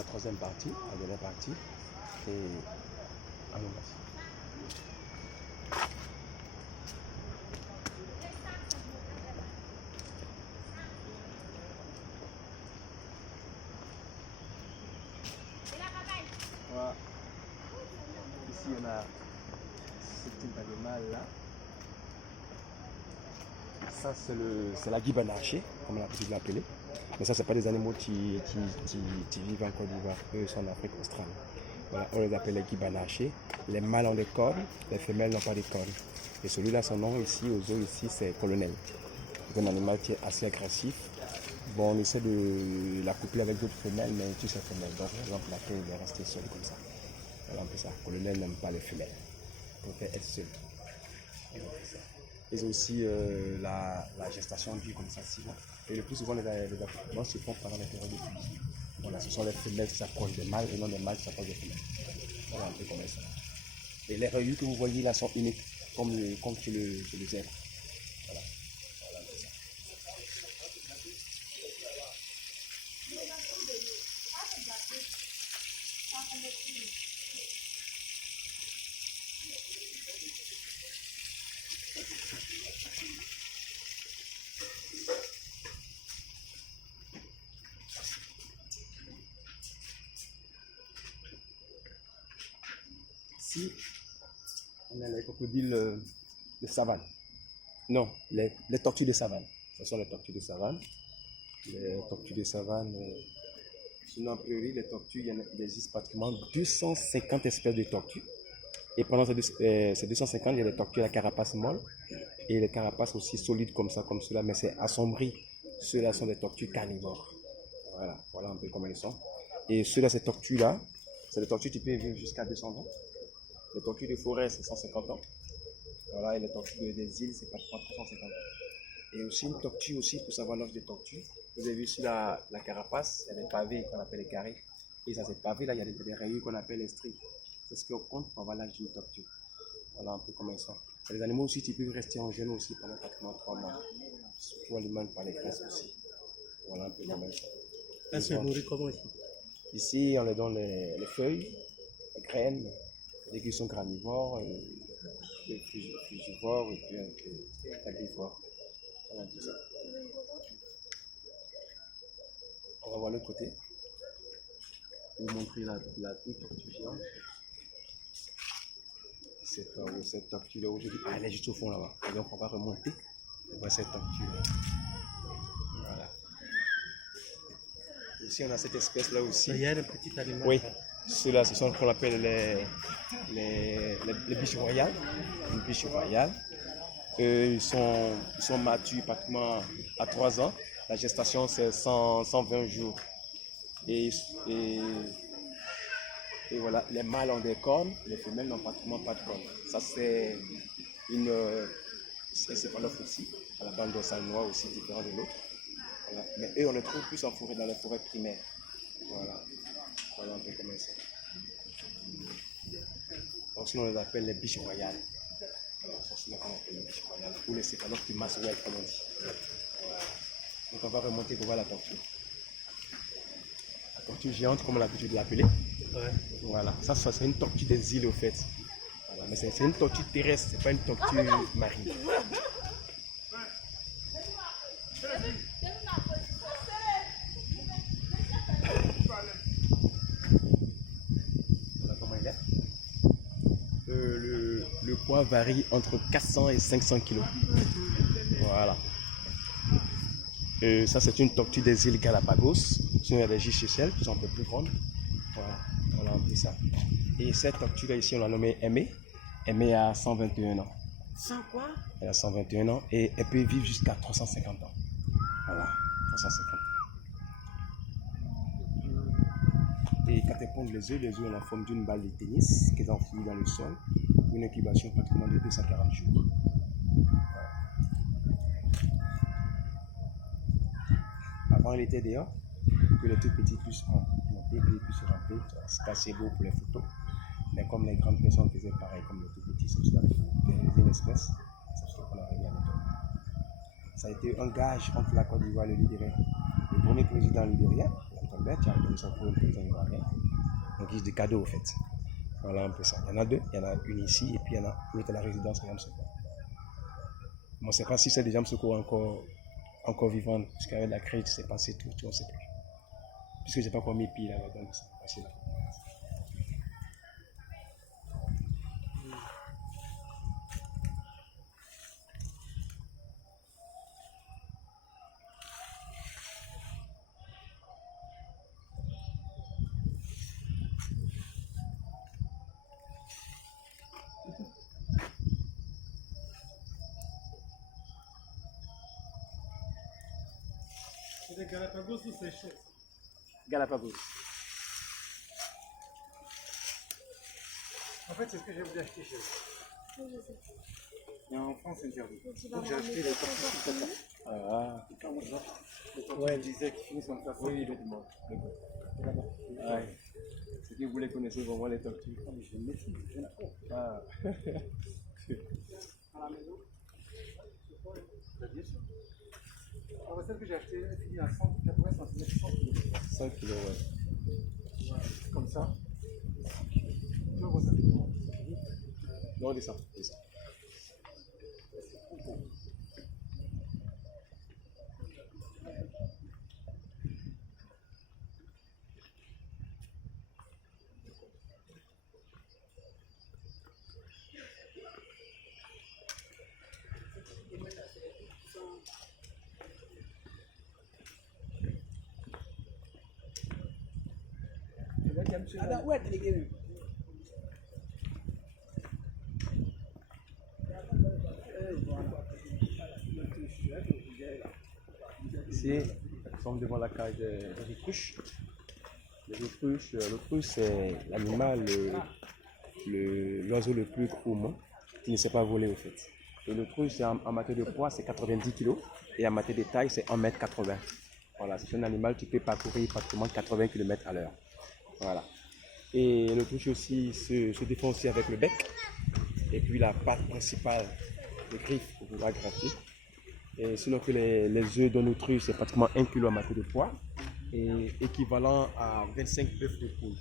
la troisième partie, la dernière partie. Et à mon avis. Voilà. Ici on a ce type d'animal là. Ça c'est la guibane archer, comme on a l'habitude de l'appeler. Mais ça c'est pas des animaux qui vivent en Côte d'Ivoire, eux sont en Afrique australe. Voilà, on les appelle les guibanes archer. Les mâles ont des cornes, les femelles n'ont pas de cornes. Et celui-là, son nom ici, aux zoo ici, c'est colonel. C'est un animal qui est assez agressif. Bon, on essaie de l'accoupler avec d'autres femelles, mais tu sais femelles. Donc, par exemple, la queue, il est resté seul comme ça. Voilà un peu ça. Colonel n'aime pas les femelles. Il préfère être seul. Ils ont aussi la gestation dure comme ça, souvent. Et le plus souvent, les accouplements se font pendant les périodes de pluie. Voilà, ce sont les femelles qui s'approchent des mâles et non les mâles qui s'approchent des femelles. Voilà un peu comme ça. Et les rayures que vous voyez là sont uniques, comme chez le zèbre. Voilà. Voilà un peu ça. Ici, on a les crocodiles de savane. Non, les tortues de savane. Ce sont les tortues de savane. Les tortues de savane. Sinon, en priori, les tortues, il existe pratiquement 250 espèces de tortues. Et pendant ces 250, il y a des tortues à la carapace molle et les carapaces aussi solides comme ça, comme cela, mais c'est assombri. Ceux-là sont des tortues carnivores. Voilà un peu comment ils sont. Et ceux-là, ces tortues-là, c'est des tortues qui peuvent vivre jusqu'à 200 ans. Les tortues de forêt, c'est 150 ans. Voilà, et les tortues des îles, c'est pratiquement 350 ans. Et aussi une tortue, aussi, pour savoir l'âge des tortues. Vous avez vu ici la carapace, il y a des pavés qu'on appelle les carrés. Et dans ces pavés-là, il y a des rayures qu'on appelle les stries. C'est ce qu'on compte pour avoir l'âge d'une tortue. Voilà un peu comment ils sont. C'est des animaux aussi qui peuvent rester en jeûne aussi pendant pratiquement 3 mois. Surtout alimentés par les graisses aussi. Voilà un peu comment ils sont. Elle se nourrit comment ici? Ici, on leur donne les feuilles, les graines, les qui sont granivores, les frugivores et puis les herbivores. Voilà tout ça. On va voir l'autre côté. Je vais vous montrer la tortue géante. Cette tortue là aujourd'hui, elle est juste au fond là-bas. Donc on va remonter. On voit cette tortue là. Voilà. Ici on a cette espèce là aussi. Il y a des petits animaux. Oui. Ceux-là, ce sont ce qu'on appelle les biches royales. Les biches royales. Ils sont matures pratiquement à 3 ans. La gestation, c'est 120 jours. Et voilà, les mâles ont des cornes, les femelles n'ont pratiquement pas de cornes. Ça, c'est une céphalophe aussi, à la bande dorsale noire aussi, différent de l'autre. Voilà. Mais eux, on les trouve plus en forêt, dans les forêts primaires. Voilà. Voilà un peu comme ça. Donc, sinon, on les appelle les biches royales. Voilà, ça, c'est là qu'on appelle les biches royales. Ou les céphalophes qui massent royales, comme on dit. Voilà. Donc, on va remonter pour voir la tortue. La tortue géante, comme on a l'habitude de l'appeler. Ouais. Voilà, ça c'est une tortue des îles au fait. Voilà, mais c'est une tortue terrestre, c'est pas une tortue marine. Voilà comment il est. Le poids varie entre 400 et 500 kg. Voilà. Ça c'est une tortue des îles Galapagos. Sinon il y a des Seychelles qui sont un peu plus grandes. Voilà un peu ça. Et cette tortue là ici on l'a nommée Aimée. Aimée a 121 ans. 100 quoi? Elle a 121 ans et elle peut vivre jusqu'à 350 ans. Voilà, 350. Et quand elle pond les œufs ont la forme d'une balle de tennis qui est enfouie dans le sol pour une incubation pratiquement de 240 jours. Voilà. Avant elle était dehors pour que les tout petits puissent monter et puissent se ramper. C'est assez beau pour les photos. Mais comme les grandes personnes faisaient pareil comme les tout petits, c'est cela pour pérenniser l'espèce. C'est ce qu'on a réglé à l'époque. Ça a été un gage entre la Côte d'Ivoire et le Libéria. Le premier président libérien, ben, tu as comme ça pour une putain de rien. Donc, ils des cadeaux, au fait. Voilà un peu ça. Il y en a deux. Il y en a une ici et puis il y en a l'autre à la résidence à Yamsoko. Bon, on ne sait pas si c'est déjà Yamsoko encore vivante, parce qu'avec la crise, c'est passé tout, on ne sait plus. Puisque j'ai pas encore mis pieds là, donc c'est facile. C'est des Galapagos ou c'est chaud? Galapagos. En fait, c'est ce que j'ai voulu acheter chez vous. Mais en France, c'est interdit. Donc j'ai acheté les tortues. Ah, Ouais, elle disait qu'ils finissent comme ça. oui, le dimanche. Ouais. C'est que vous les connaissez vraiment les tortues. Ah, mais je les méfie, je n'ai pas. Ah. À la maison. Bien sûr. Alors, celle que j'ai achetée, elle finit à 180 cm, 100 kg. 5 kilos, ouais. Comme ça. Tu vois, ça fait comment? Non, descend, descend. Ici, nous sommes devant la cage des autruches. L'autruche, c'est l'animal, l'oiseau le plus gourmand qui ne sait pas voler au fait. Et l'autruche, en matière de poids, c'est 90 kg et en matière de taille, c'est 1,80 m. Voilà, c'est un animal qui peut parcourir pratiquement 80 km à l'heure. Voilà. Et l'autruche aussi se défend aussi avec le bec et puis la patte principale, les griffes pour pouvoir gratter. Et sinon que les œufs d'un autruche, c'est pratiquement 1 kg en matière de poids et équivalent à 25 œufs de poule.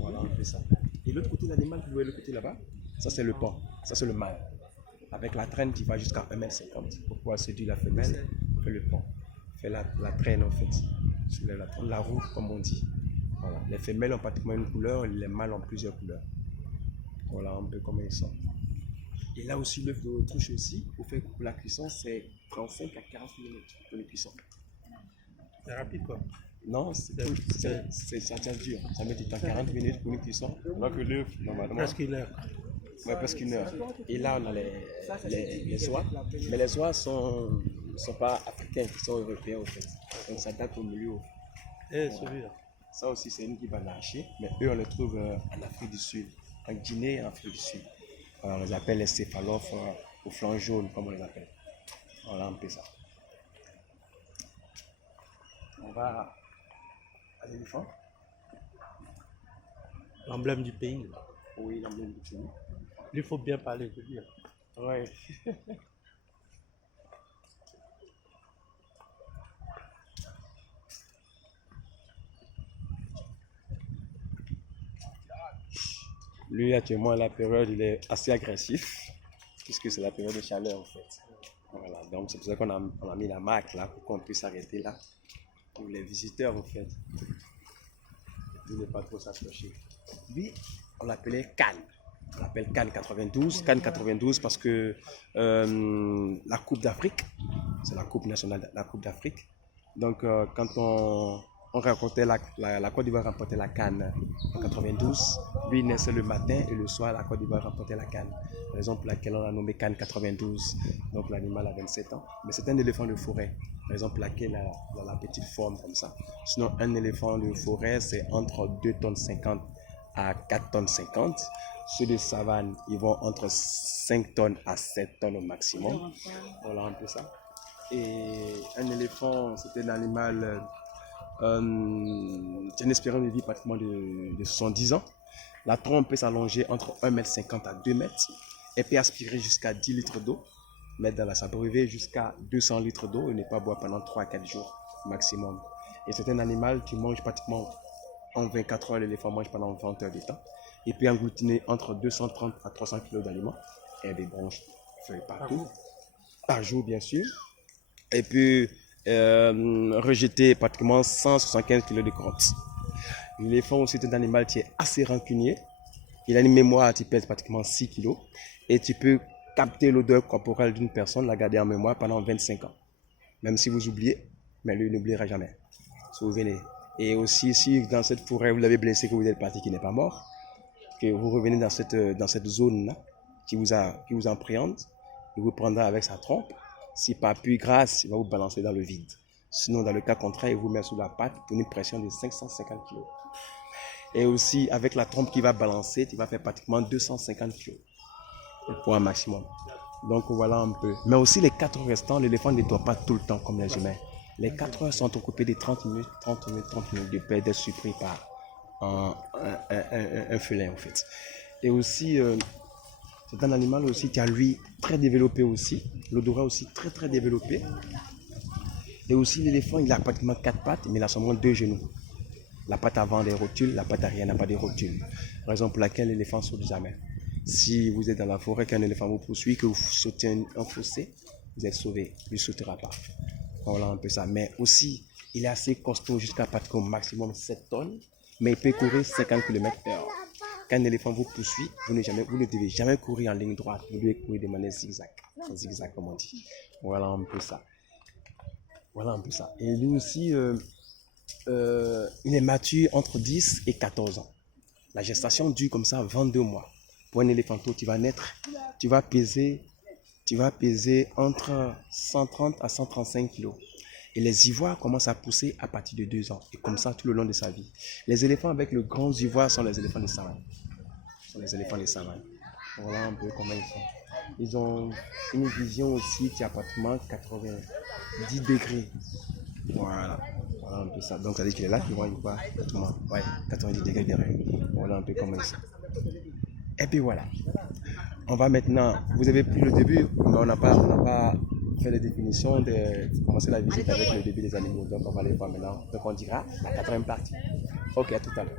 Voilà, on fait ça. Et l'autre côté de l'animal, vous voyez le côté là-bas, ça c'est le pan, ça c'est le mâle. Avec la traîne qui va jusqu'à 1,50 m pour pouvoir séduire la femelle, fait le pan, fait la traîne en fait, sur la roue comme on dit. Voilà. Les femelles ont pratiquement une couleur, les mâles ont plusieurs couleurs. Voilà un peu comment ils sont. Et là aussi, l'œuf de l'autruche aussi, pour la cuisson, c'est 35 à 40 minutes pour le cuisson. C'est rapide quoi. Non, ça tient dur. Ça met du temps 40 minutes pour une cuisson. Alors que l'œuf, normalement. Presque une heure. Ouais, presque une heure. Et là, on a les oies. Mais les oies ne sont pas africains, ils sont européens au fait. Donc ça date au milieu. Eh, celui-là. Ça aussi, c'est une qui va lâcher. Mais eux, on les trouve en Afrique du Sud, en Guinée et en Afrique du Sud. On les appelle les céphalophes au flanc jaune, comme on les appelle. Voilà un peu ça. On va à l'éléphant. L'emblème du pays. Oui, l'emblème du pays. Il faut bien parler, je veux dire. Ouais. Lui, actuellement, à la période, il est assez agressif, puisque c'est la période de chaleur, en fait. Voilà, donc c'est pour ça qu'on a mis la marque là, pour qu'on puisse s'arrêter là, pour les visiteurs, en fait. Il ne pas trop s'approcher. Lui, on l'appelait Cannes. On l'appelle Cannes 92. Cannes 92 parce que la Coupe d'Afrique, c'est la Coupe nationale, la Coupe d'Afrique. Donc, quand on remportait la Côte d'Ivoire remportait la Cannes en 92. Lui naissait le matin et le soir, la Côte d'Ivoire remportait la Cannes. Raison pour laquelle on l'a nommé Cannes 92. Donc, l'animal a 27 ans. Mais c'est un éléphant de forêt. Raison pour laquelle il a la petite forme comme ça. Sinon, un éléphant de forêt, c'est entre 2,50 tonnes à 4,50 tonnes. Ceux de savane, ils vont entre 5 tonnes à 7 tonnes au maximum. Voilà un peu ça. Et un éléphant, c'est un animal qui a une espérance de vie pratiquement de 70 ans. La trompe peut s'allonger entre 1,50 m à 2 m. Elle peut aspirer jusqu'à 10 litres d'eau. Mais ça peut arriver jusqu'à 200 litres d'eau et ne pas boire pendant 3 à 4 jours maximum. Et c'est un animal qui mange pratiquement en 24 heures, l'éléphant mange pendant 20 heures de temps. Il peut engloutiner entre 230 à 300 kg d'aliments et des branches feuilles partout, par jour bien sûr. Et puis rejeter pratiquement 175 kg de crottes. L'éléphant aussi est un animal qui est assez rancunier. Il a une mémoire qui pèse pratiquement 6 kg et tu peux capter l'odeur corporelle d'une personne, la garder en mémoire pendant 25 ans. Même si vous oubliez, mais lui n'oubliera jamais. Souvenez. Et aussi, si dans cette forêt vous l'avez blessé, que vous êtes parti qui n'est pas mort, que vous revenez dans cette zone-là qui vous appréhende, il vous prendra avec sa trompe. Si par puis grâce, il va vous balancer dans le vide. Sinon, dans le cas contraire, il vous met sous la patte pour une pression de 550 kg. Et aussi, avec la trompe qui va balancer, tu vas faire pratiquement 250 kg. Pour un maximum. Donc voilà un peu. Mais aussi les 4 heures restants, l'éléphant ne dort pas tout le temps comme les humains. Les 4 heures sont occupées de 30 minutes de paix d'être surpris par un félin en fait. Et aussi, c'est un animal aussi qui a lui très développé aussi. L'odorat aussi très développé. Et aussi l'éléphant, il a pratiquement 4 pattes, mais il a seulement 2 genoux. La patte avant des rotules, la patte arrière n'a pas de rotules. Raison pour laquelle l'éléphant saute jamais. Si vous êtes dans la forêt, qu'un éléphant vous poursuit, que vous sautez un fossé, vous êtes sauvé. Il ne sautera pas. Voilà un peu ça. Mais aussi, il est assez costaud jusqu'à pratiquement au maximum 7 tonnes, mais il peut courir 50 km/h. Quand un éléphant vous poursuit, vous ne devez jamais courir en ligne droite. Vous devez courir de manière zigzag. Zigzag, comme on dit. Voilà un peu ça. Voilà un peu ça. Et lui aussi, il est mature entre 10 et 14 ans. La gestation dure comme ça 22 mois. Pour un éléphanteau, tu vas naître, tu vas peser entre 130 à 135 kg. Et les ivoires commencent à pousser à partir de 2 ans. Et comme ça, tout le long de sa vie. Les éléphants avec le grand ivoire sont les éléphants de savane. Voilà un peu comment ils sont. Ils ont une vision aussi qui est à pratiquement 90 degrés. Voilà un peu ça. Donc, ça veut dire qu'il est là, ils vont y voir pratiquement 90 degrés derrière. Voilà un peu comment ils sont. Et puis voilà. On va maintenant, vous avez pris le début, mais on n'a pas fait les définitions de commencer la visite avec le début des animaux. Donc on va les voir maintenant. Donc on dira la 4e partie. Ok, à tout à l'heure.